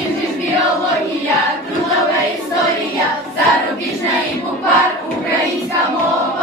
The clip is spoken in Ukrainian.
Кім ж біологія, трудова історія, зарубіжна і попар, українська мова.